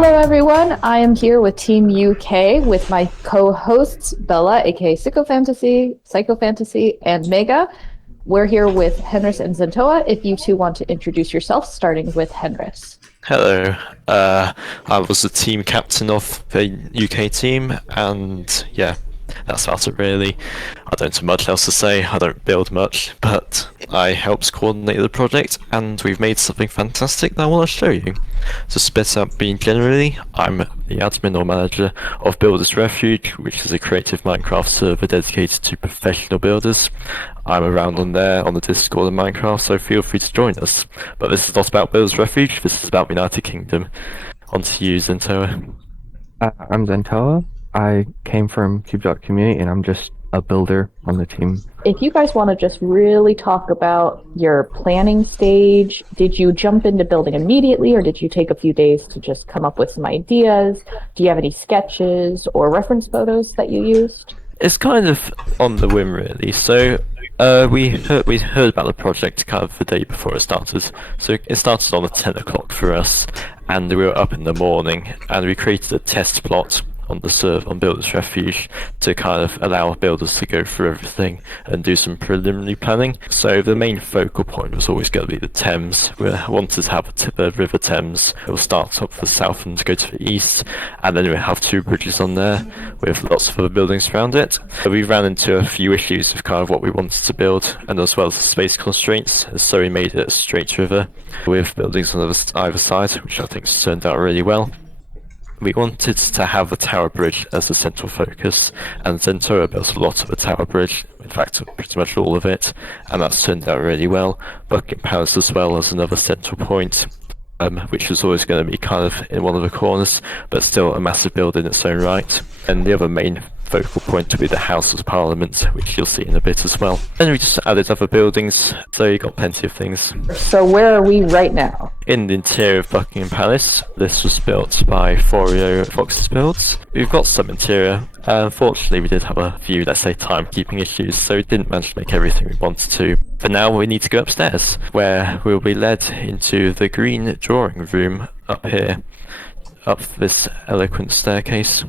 Hello everyone, I am here with Team UK with my co-hosts Bellwa, aka sycophantasy, and Mega. We're here with Henris and Zentoa. If you two want to introduce yourselves, starting with Henris. Hello, I was the team captain of the UK team, and yeah, that's about it really. I don't have much else to say, I don't build much, but I helped coordinate the project, and we've made something fantastic that I want to show you. To spit out being generally, I'm the admin or manager of BuildersRefuge, which is a creative Minecraft server dedicated to professional builders. I'm around on there, on the Discord of Minecraft, so feel free to join us. But this is not about BuildersRefuge, this is about United Kingdom. On to you, Zentoa. I'm Zentoa. I came from Cube Community, and I'm just a builder on the team. If you guys want to just really talk about your planning stage, did you jump into building immediately, or did you take a few days to just come up with some ideas? Do you have any sketches or reference photos that you used? It's kind of on the whim, really. So we heard about the project kind of the day before it started. So it started on 10 o'clock for us, and we were up in the morning, and we created a test plot on the server on BuildersRefuge to kind of allow builders to go through everything and do some preliminary planning. So the main focal point was always going to be the Thames. We wanted to have the River Thames. It will start up the south and go to the east, and then we have two bridges on there with lots of other buildings around it. We ran into a few issues with kind of what we wanted to build, and as well as the space constraints, so we made it a straight river with buildings on either side, which I think turned out really well. We wanted to have the Tower Bridge as a central focus, and Zentoa built a lot of the Tower Bridge, in fact pretty much all of it, and that's turned out really well. Buckingham Palace as well as another central point, which was always going to be kind of in one of the corners, but still a massive building in its own right. And the other main focal point to be the House of Parliament, which you'll see in a bit as well. Then we just added other buildings, so you got plenty of things. So where are we right now? In the interior of Buckingham Palace. This was built by Phorio Fox's Builds. We've got some interior. Unfortunately, we did have a few, let's say, timekeeping issues, so we didn't manage to make everything we wanted to. For now, we need to go upstairs, where we'll be led into the green drawing room up here, up this eloquent staircase.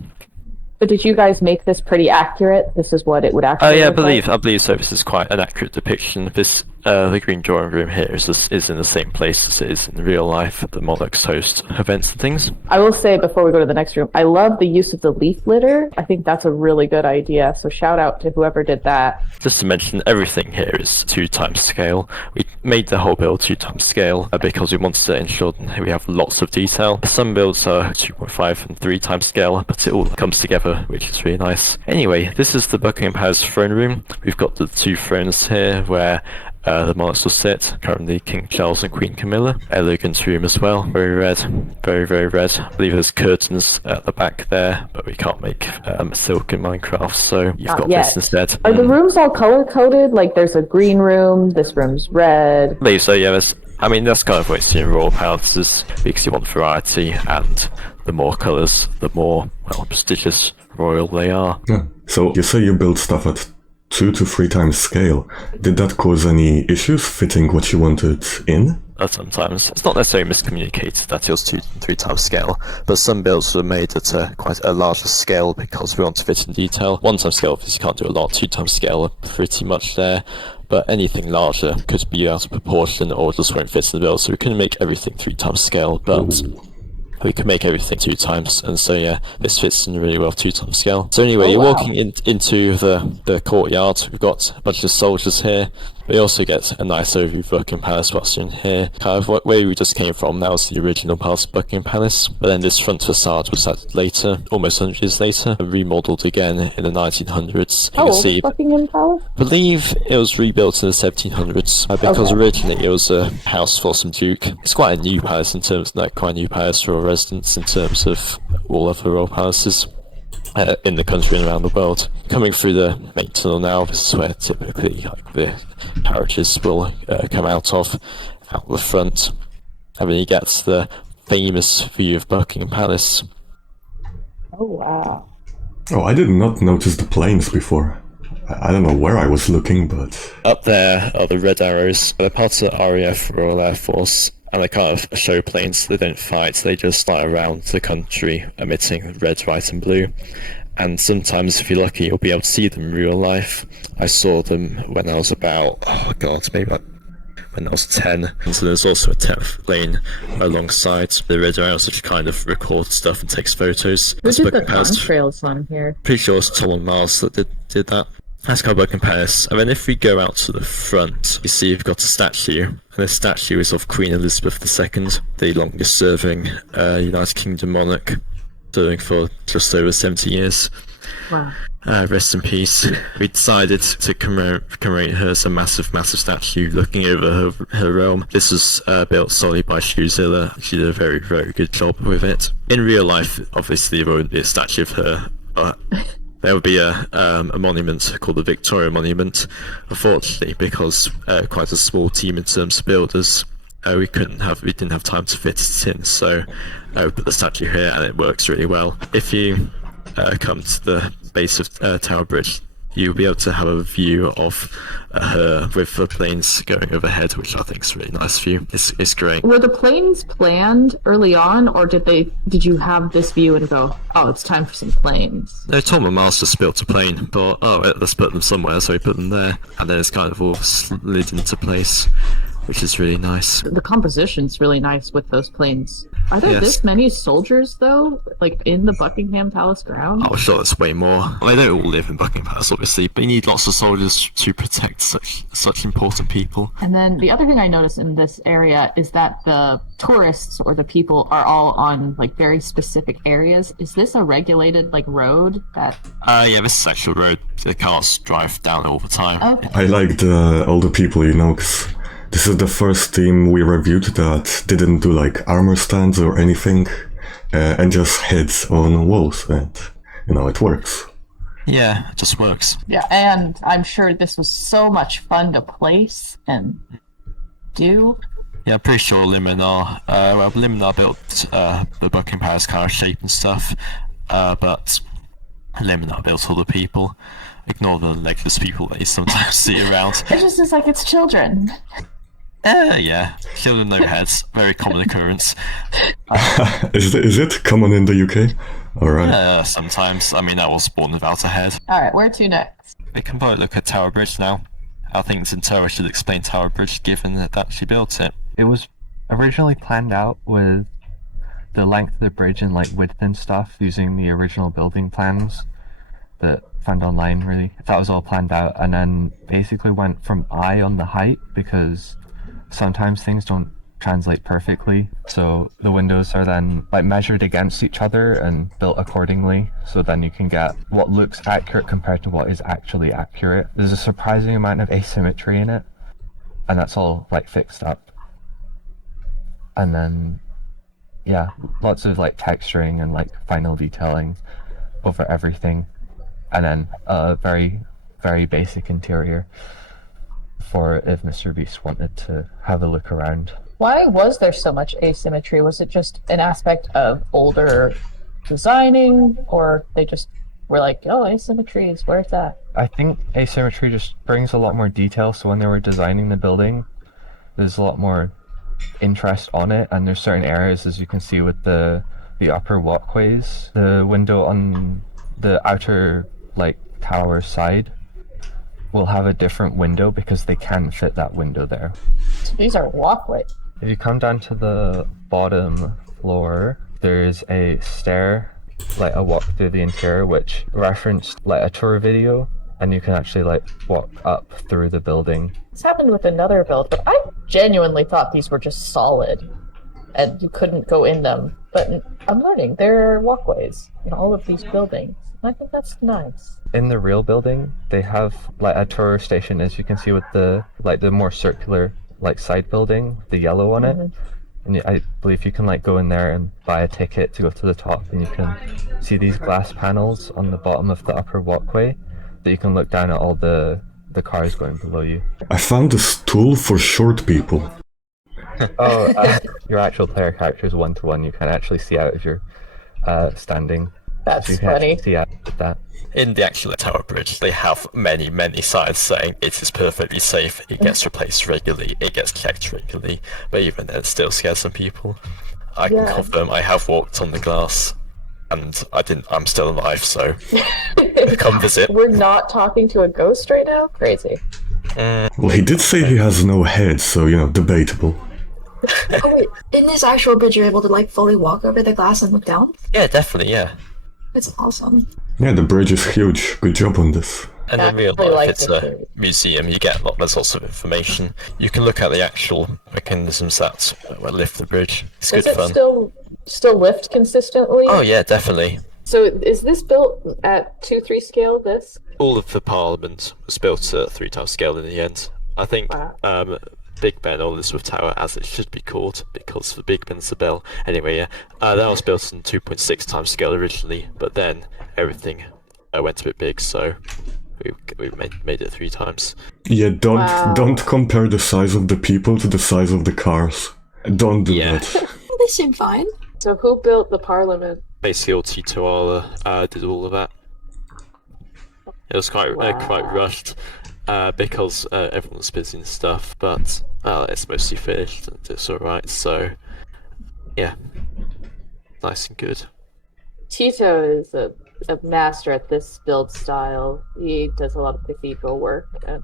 So did you guys make this pretty accurate? This is what it would actually yeah, look like? I believe so. This is quite an accurate depiction. This the green drawing room here is in the same place as it is in real life at the Monarchs host events and things. I will say before we go to the next room, I love the use of the leaf litter. I think that's a really good idea. So shout out to whoever did that. Just to mention, everything here is 2x scale. We made the whole build 2x scale because we wanted to ensure that we have lots of detail. Some builds are 2.5 and 3x scale, but it all comes together, which is really nice. Anyway, this is the Buckingham Palace throne room. We've got the two thrones here where the monarchs will sit, currently King Charles and Queen Camilla. Elegant room as well, very red, very, very red. I believe there's curtains at the back there, but we can't make silk in Minecraft, so you've got this instead. Are the rooms all color-coded? Like there's a green room, this room's red? I believe so, yeah. That's kind of what you see in royal palaces, because you want variety, and the more colours, the more, well, prestigious royal they are. Yeah. So you say you build stuff at 2 to 3 times scale. Did that cause any issues fitting what you wanted in? Sometimes. It's not necessarily miscommunicated that it was 2 to 3 times scale, but some builds were made at quite a larger scale because we want to fit in detail. 1 time scale, obviously you can't do a lot, 2 times scale are pretty much there, but anything larger could be out of proportion or just won't fit in the build, so we couldn't make everything 3 times scale, but we can make everything 2 times, and so yeah, this fits in really well 2 times scale. So anyway, you're walking into the courtyard. We've got a bunch of soldiers here. We also get a nice overview of Buckingham Palace whilst you're in here. Kind of where we just came from, that was the original part of Buckingham Palace. But then this front facade was added later, almost 100 years later, and remodelled again in the 1900s. How old is Buckingham Palace? I believe it was rebuilt in the 1700s, because originally it was a house for some duke. It's quite a new palace in terms of, like, quite a new palace for all residents in terms of all other royal palaces in the country and around the world. Coming through the main tunnel now, this is where typically the carriages will come out the front, and then you get the famous view of Buckingham Palace. Oh wow. Oh, I did not notice the planes before. I don't know where I was looking, but... Up there are the red arrows. They're part of the RAF, Royal Air Force, and they kind of show planes. They don't fight, they just fly around the country emitting red, white and blue. And sometimes if you're lucky you'll be able to see them in real life. I saw them when I was about, maybe like when I was 10. And so there's also a 10th plane alongside the red arrows which kind of records stuff and takes photos. Who did the contrails on here? Pretty sure it's TomOnMars that did that. That's kind of what compares. And then if we go out to the front, you see you've got a statue. And this statue is of Queen Elizabeth II, the longest serving United Kingdom monarch, serving for just over 70 years. Wow. Rest in peace. We decided to commemorate her as a massive statue looking over her realm. This was built solely by Shoezilla. She did a very, very good job with it. In real life, obviously there would be a statue of her, but there would be a monument called the Victoria Monument. Unfortunately, because quite a small team in terms of builders, we didn't have time to fit it in, so we put the statue here and it works really well. If you come to the base of Tower Bridge, you'll be able to have a view of her with the planes going overhead, which I think is a really nice view. It's great. Were the planes planned early on, or did you have this view and go, oh, it's time for some planes? No, TomOnMars just built a plane, but let's put them somewhere, so we put them there, and then it's kind of all slid into place, which is really nice. The composition's really nice with those planes. Are there Yes. this many soldiers, though, like in the Buckingham Palace grounds? I'm sure there's way more. Well, they don't all live in Buckingham Palace, obviously, but you need lots of soldiers to protect such important people. And then the other thing I noticed in this area is that the tourists or the people are all on like very specific areas. Is this a regulated like road that? Yeah, this is actual road. The cars drive down all the time. Okay. I liked all the people, you know, 'cause this is the first team we reviewed that didn't do like armor stands or anything, and just heads on walls, and you know, it works. Yeah, it just works. Yeah, and I'm sure this was so much fun to place and do. Yeah, I'm pretty sure Liminar, Liminar built the Buckingham Palace kind of shape and stuff, but Liminar built all the people. Ignore the legless people that you sometimes see around. It just is like it's children. Yeah, children no heads, very common occurrence. Is it common in the UK? Alright. Sometimes. I mean, I was born without a head. All right, where to next? We can probably look at Tower Bridge now. I think zentoa should explain Tower Bridge, given that she built it. It was originally planned out with the length of the bridge and like width and stuff using the original building plans that found online, really. That was all planned out, and then basically went from eye on the height because sometimes things don't translate perfectly, so the windows are then like measured against each other and built accordingly, so then you can get what looks accurate compared to what is actually accurate. There's a surprising amount of asymmetry in it, and that's all like fixed up. And then yeah, lots of like texturing and like final detailing over everything, and then a very, very basic interior for if MrBeast wanted to have a look around. Why was there so much asymmetry? Was it just an aspect of older designing, or they just were like, oh, asymmetry is where it's at? I think asymmetry just brings a lot more detail, so when they were designing the building, there's a lot more interest on it, and there's certain areas, as you can see with the upper walkways, the window on the outer like tower side will have a different window because they can fit that window there. So these are walkways. If you come down to the bottom floor, there's a stair, like a walk through the interior, which referenced like a tour video, and you can actually like walk up through the building. This happened with another build, but I genuinely thought these were just solid and you couldn't go in them. But I'm learning there are walkways in all of these buildings. I think that's nice. In the real building, they have like a tour station, as you can see with the more circular like side building, the yellow on it. And I believe you can like go in there and buy a ticket to go to the top, and you can see these glass panels on the bottom of the upper walkway that you can look down at all the cars going below you. I found a stool for short people. Oh, your actual player character is 1-to-1. You can actually see out if you're standing. That's You can funny. actually see how I did that. In the actual tower bridge, they have many, many signs saying it is perfectly safe, it gets replaced regularly, it gets checked regularly, but even then it still scares some people. I can confirm I have walked on the glass, and I'm still alive, so come visit. We're not talking to a ghost right now? Crazy. Well, he did say he has no head, so, debatable. Oh wait, in this actual bridge you're able to like fully walk over the glass and look down? Yeah, definitely, yeah. It's awesome. Yeah, the bridge is huge. Good job on this. And in real I life, like it's this a series. museum. You get there's lots of information. You can look at the actual mechanisms that lift the bridge. It's Does good it fun. still lift consistently? Oh yeah, definitely. So is this built at 2-3 scale, this? All of the Parliament was built at 3-times scale in the end. I think Wow. Big Ben or Elizabeth Tower, as it should be called, because the Big Ben's the bell. Anyway, yeah, that was built in 2.6 times scale originally, but then everything went a bit big, so we made it 3 times. Yeah, Wow. don't compare the size of the people to the size of the cars. Don't do Yeah. that. They seem fine. So who built the Parliament? Basically, all Tito Ala did all of that. It was quite rushed because everyone was busy and stuff, but it's mostly finished and it's alright, so yeah, nice and good. Tito is a master at this build style. He does a lot of cathedral work, and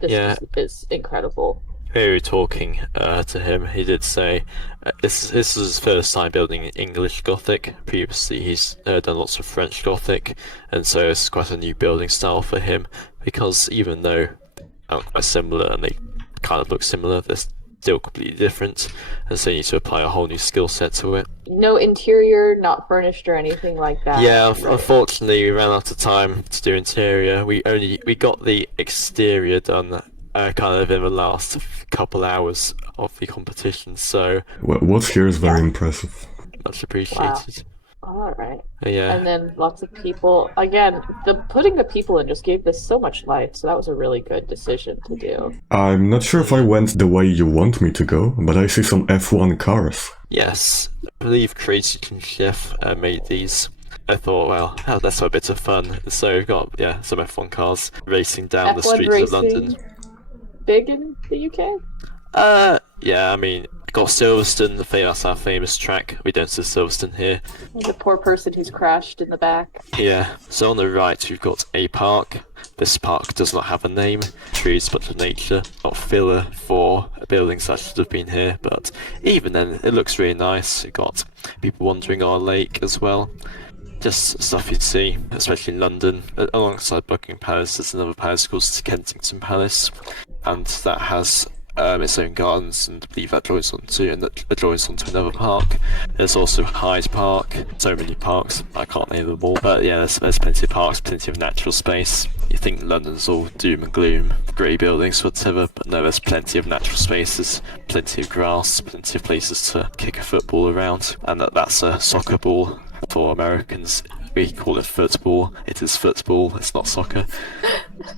this is incredible. We were talking to him. He did say this is his first time building English Gothic. Previously, he's done lots of French Gothic, and so it's quite a new building style for him. Because even though they're quite similar and they kind of look similar, they're still completely different, and so you need to apply a whole new skill set to it. No interior, not furnished or anything like that. Yeah, right? unfortunately, we ran out of time to do interior. We got the exterior done kind of in the last couple hours of the competition, so What's here is very impressive. much appreciated. All right. Yeah. And then lots of people. Again, putting the people in just gave this so much life. So that was a really good decision to do. I'm not sure if I went the way you want me to go, but I see some F1 cars. Yes, I believe Crazy Chef made these. I thought, well, let's have a bit of fun. So we've got some F1 cars racing down the F1 streets racing. of London. Big in the UK? Yeah, I mean, got Silverstone, that's our famous track. We don't see Silverstone here. The poor person who's crashed in the back. Yeah, so on the right we've got a park. This park does not have a name. Trees, bunch of nature, not filler for buildings that should have been here, but even then it looks really nice. We've got people wandering on our lake as well. Just stuff you'd see, especially in London. Alongside Buckingham Palace, there's another palace called Kensington Palace, and that has its own gardens, and I believe that joins onto another park. There's also Hyde Park. So many parks, I can't name them all. But yeah, there's plenty of parks, plenty of natural space. You think London's all doom and gloom, grey buildings, whatever, but no, there's plenty of natural spaces, plenty of grass, plenty of places to kick a football around, and that's a soccer ball. For Americans, we call it football. It is football, it's not soccer.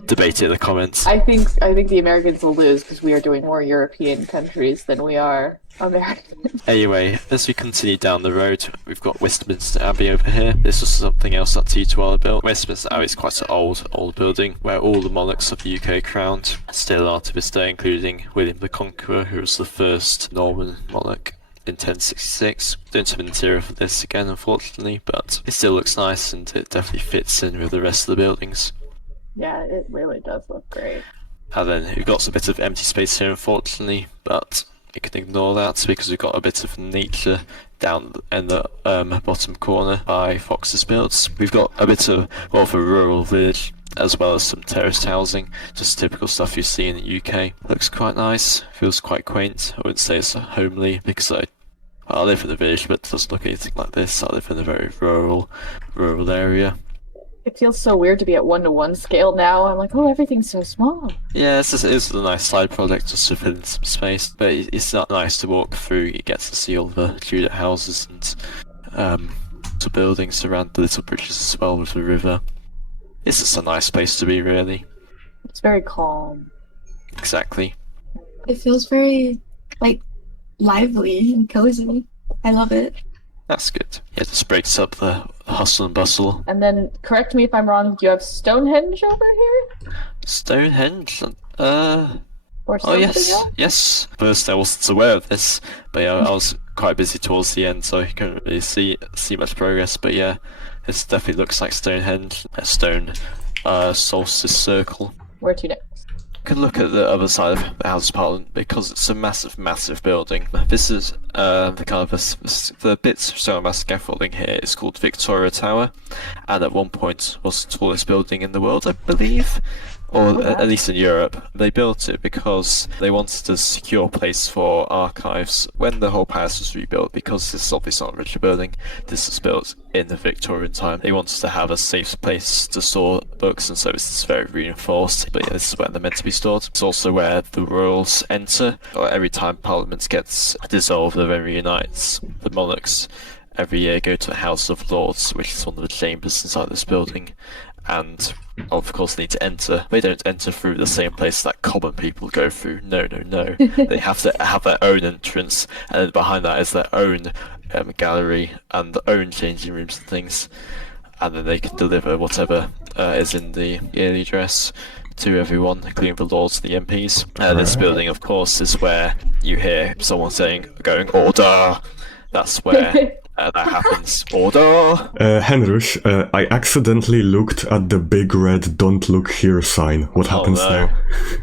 Debate it in the comments. I think the Americans will lose because we are doing more European countries than we are American. Anyway, as we continue down the road, we've got Westminster Abbey over here. This was something else that T2R built. Westminster Abbey is quite an old building where all the monarchs of the UK are crowned. Still are to this day, including William the Conqueror, who was the first Norman monarch in 1066. Don't have an interior for this again, unfortunately, but it still looks nice and it definitely fits in with the rest of the buildings. Yeah, it really does look great. And then we've got a bit of empty space here, unfortunately, but you can ignore that because we've got a bit of nature down in the bottom corner by Fox's Builds. We've got a bit of more of a rural village, as well as some terraced housing, just typical stuff you see in the UK. Looks quite nice, feels quite quaint. I wouldn't say it's homely because I live in the village, but it doesn't look anything like this. I live in a very rural area. It feels so weird to be at 1-to-1 scale now. I'm like, oh, everything's so small. Yeah, it is a nice side project just to fill in some space, but it's not nice to walk through. You get to see all the Tudor houses and the buildings around the little bridges as well with the river. It's just a nice place to be, really. It's very calm. Exactly. It feels very, like, lively and cozy. I love it. That's good. Yeah, just breaks up the hustle and bustle. And then, correct me if I'm wrong, do you have Stonehenge over here? Stonehenge? Or Oh something yes, else? yes. First I wasn't aware of this, but yeah, I was quite busy towards the end, so I couldn't really see much progress. But yeah, this definitely looks like Stonehenge, a stone solstice circle. Where to next? Could look at the other side of the House of Parliament because it's a massive building. This is the kind of the bits shown on my scaffolding here is called Victoria Tower, and at one point was the tallest building in the world, I believe. Or at least in Europe. They built it because they wanted a secure place for archives when the whole palace was rebuilt, because this is obviously not a richer building. This was built in the Victorian time. They wanted to have a safe place to store books, and so it's very reinforced. But yeah, this is where they're meant to be stored. It's also where the royals enter. Every time Parliament gets dissolved or then reunites, the monarchs every year go to the House of Lords, which is one of the chambers inside this building, and of course need to enter. They don't enter through the same place that common people go through. No. They have to have their own entrance, and then behind that is their own gallery and their own changing rooms and things, and then they can deliver whatever is in the yearly dress to everyone, including the lords and the MPs. This building, of course, is where you hear someone going, "Order!" That's where that happens. Order! Henrich, I accidentally looked at the big red "Don't look here" sign. What happens now?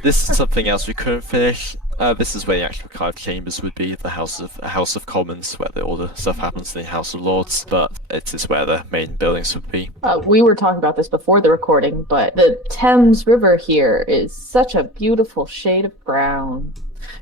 This is something else we couldn't finish. This is where the actual archive chambers would be, the House of Commons, where all the stuff happens in the House of Lords, but it is where the main buildings would be. We were talking about this before the recording, but the Thames River here is such a beautiful shade of brown.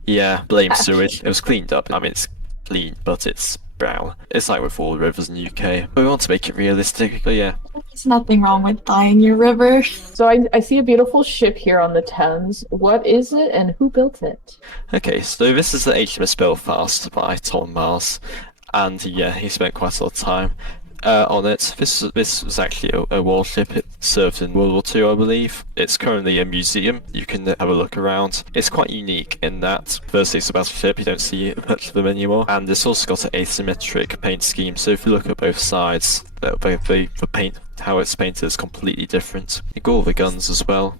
Yeah, blame sewage. It was cleaned up. I mean, it's clean, but it's brown. It's like with all the rivers in the UK. But we want to make it realistic, but yeah. There's nothing wrong with buying your river. So I see a beautiful ship here on the Thames. What is it and who built it? Okay, so this is the HMS Belfast by TomOnMars, and yeah, he spent quite a lot of time on it. This was actually a warship. It served in World War II, I believe. It's currently a museum. You can have a look around. It's quite unique in that, firstly, it's a battleship. You don't see much of them anymore, and it's also got an asymmetric paint scheme. So if you look at both sides, the paint, how it's painted, is completely different. You got all the guns as well.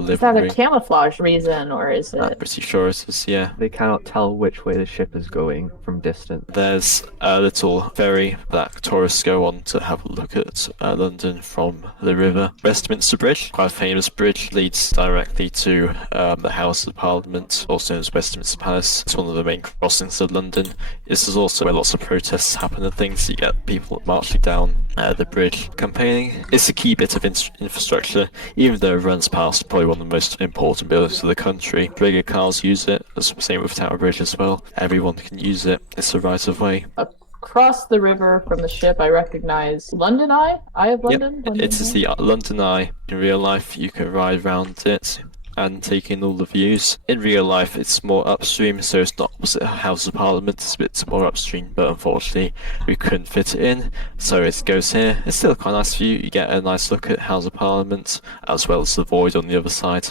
Is that a camouflage reason, or is it? I'm pretty sure it is, yeah. They cannot tell which way the ship is going from distance. There's a little ferry that tourists go on to have a look at London from the river. Westminster Bridge, quite a famous bridge, leads directly to the House of Parliament, also known as Westminster Palace. It's one of the main crossings of London. This is also where lots of protests happen and things. You get people marching down the bridge, campaigning. It's a key bit of infrastructure, even though it runs past probably one of the most important buildings of the country. Regular cars use it, the same with Tower Bridge as well. Everyone can use it. It's a right of way. Across the river from the ship, I recognize London Eye? Eye of London? Yep, London it is the London Eye. In real life, you can ride around it and take in all the views. In real life, it's more upstream, so it's not opposite House of Parliament. It's a bit more upstream, but unfortunately, we couldn't fit it in, so it goes here. It's still quite a nice view. You get a nice look at House of Parliament, as well as the void on the other side.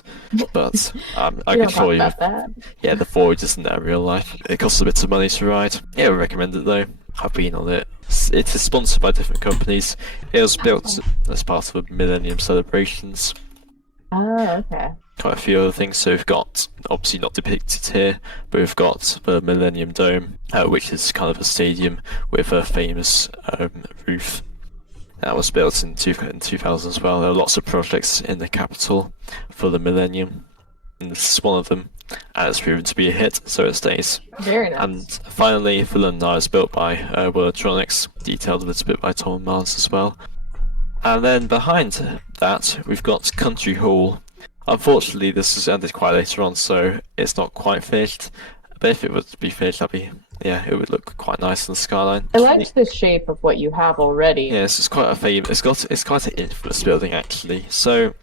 But I can assure you, yeah, the void isn't there in real life. It costs a bit of money to ride. Yeah, we recommend it though. I've been on it. It is sponsored by different companies. It was built as part of the Millennium celebrations. Oh, okay. Quite a few other things. So we've got, obviously not depicted here, but we've got the Millennium Dome, which is kind of a stadium with a famous roof. That was built in 2000 as well. There are lots of projects in the capital for the Millennium, and this is one of them. And it's proven to be a hit, so it stays. Very nice. And finally, the Liminar is built by WILLATRONIX, detailed a little bit by TomOnMars as well. And then behind that, we've got Country Hall. Unfortunately, this is ended quite later on, so it's not quite finished. But if it was to be finished, it would look quite nice in the skyline. I liked the shape of what you have already. Yeah, it's quite a famous. It's quite an infamous building actually. So.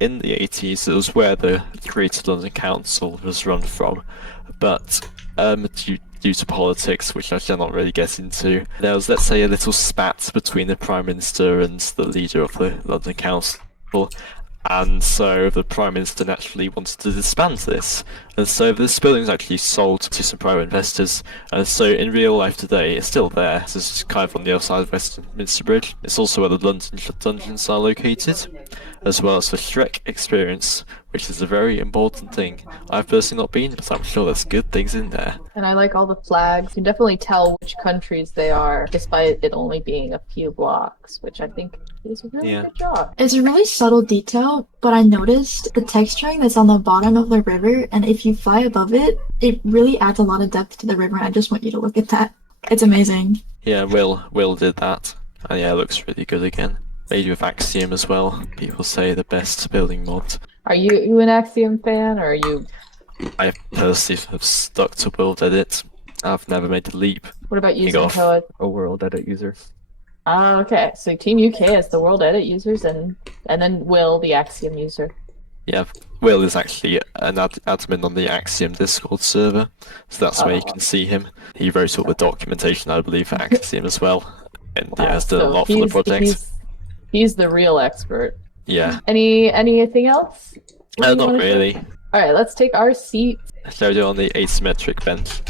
In the 80s, it was where the Greater London Council was run from, but due to politics, which I shall not really get into, there was, let's say, a little spat between the Prime Minister and the leader of the London Council, and so the Prime Minister naturally wanted to disband this, And so this building is actually sold to some private investors, and so in real life today it's still there. So it's kind of on the other side of Westminster Bridge. It's also where the London dungeons are located, as well as the Shrek experience, which is a very important thing. I've personally not been, but I'm sure there's good things in there. And I like all the flags. You can definitely tell which countries they are, despite it only being a few blocks, which I think is a really good job. It's a really subtle detail, but I noticed the texturing that's on the bottom of the river, and if you fly above it, it really adds a lot of depth to the river. I just want you to look at that. It's amazing. Yeah, Will did that, and yeah, it looks really good again. Made with Axiom as well. People say the best building mod. Are you an Axiom fan, or are you... I personally have stuck to World Edit. I've never made the leap. What about you, Kick off. Zentoa? A World Edit user. Okay, so Team UK has the World Edit users, and then Will, the Axiom user. Yeah, Will is actually an admin on the Axiom Discord server, so that's where you can see him. He wrote all the documentation, I believe, for Axiom as well, and yeah, has done a lot for the project. He's the real expert. Yeah. Anything else? Not really. All right, let's take our seat. Shall we do it on the asymmetric bench?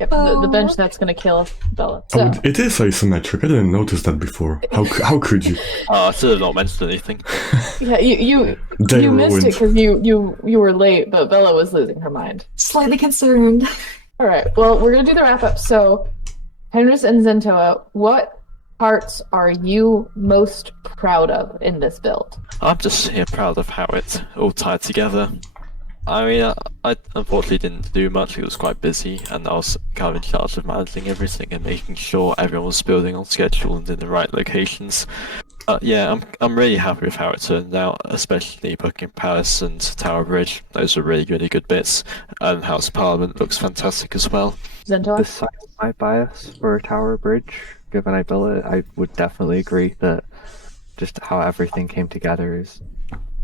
Yep, the bench that's gonna kill Bella. So, Oh, it is asymmetric. I didn't notice that before. How could you? Oh, I should have not mentioned anything. yeah, you They missed ruined. it because you were late, but Bella was losing her mind. Slightly concerned. All right, well, we're gonna do the wrap up. So, Henris and Zentoa, what parts are you most proud of in this build? I'm just proud of how it all tied together. I mean, I unfortunately didn't do much. It was quite busy, and I was kind of in charge of managing everything and making sure everyone was building on schedule and in the right locations. Yeah, I'm really happy with how it turned out, especially Buckingham Palace and Tower Bridge. Those are really good bits, and House of Parliament looks fantastic as well. Zentoa? Besides my bias for Tower Bridge, given I built it, I would definitely agree that just how everything came together is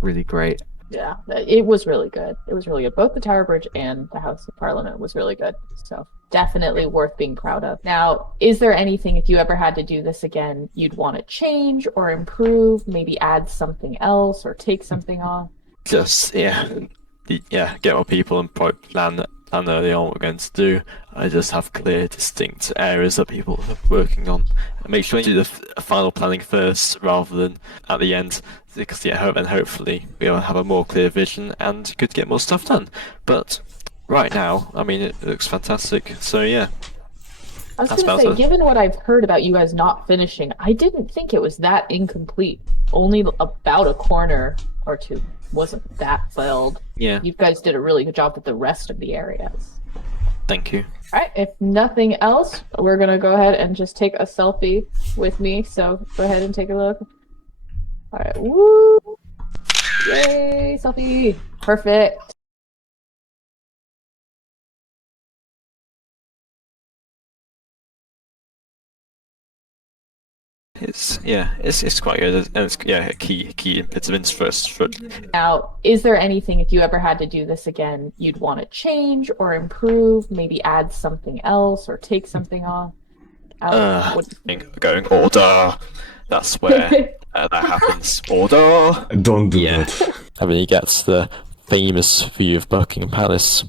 really great. Yeah, it was really good. It was really good. Both the Tower Bridge and the House of Parliament was really good. So definitely worth being proud of. Now, is there anything, if you ever had to do this again, you'd want to change or improve, maybe add something else or take something off? Just, get more people and probably plan early on what we're going to do. I just have clear, distinct areas that people are working on. And make sure you do the final planning first rather than at the end, because and hopefully we'll have a more clear vision and could get more stuff done. But right now, I mean, it looks fantastic. So yeah. I was going to say, given what I've heard about you guys not finishing, I didn't think it was that incomplete. Only about a corner or two wasn't that filled. Yeah. You guys did a really good job with the rest of the areas. Thank you. All right, if nothing else, we're going to go ahead and just take a selfie with me. So go ahead and take a look. All right, woo! Yay, selfie! Perfect. It's quite good, and it's a key bits of interest. Now, is there anything, if you ever had to do this again, you'd want to change or improve, maybe add something else or take something off? Going order. That's where that happens. Order. Don't do that. And when he gets the famous view of Buckingham Palace,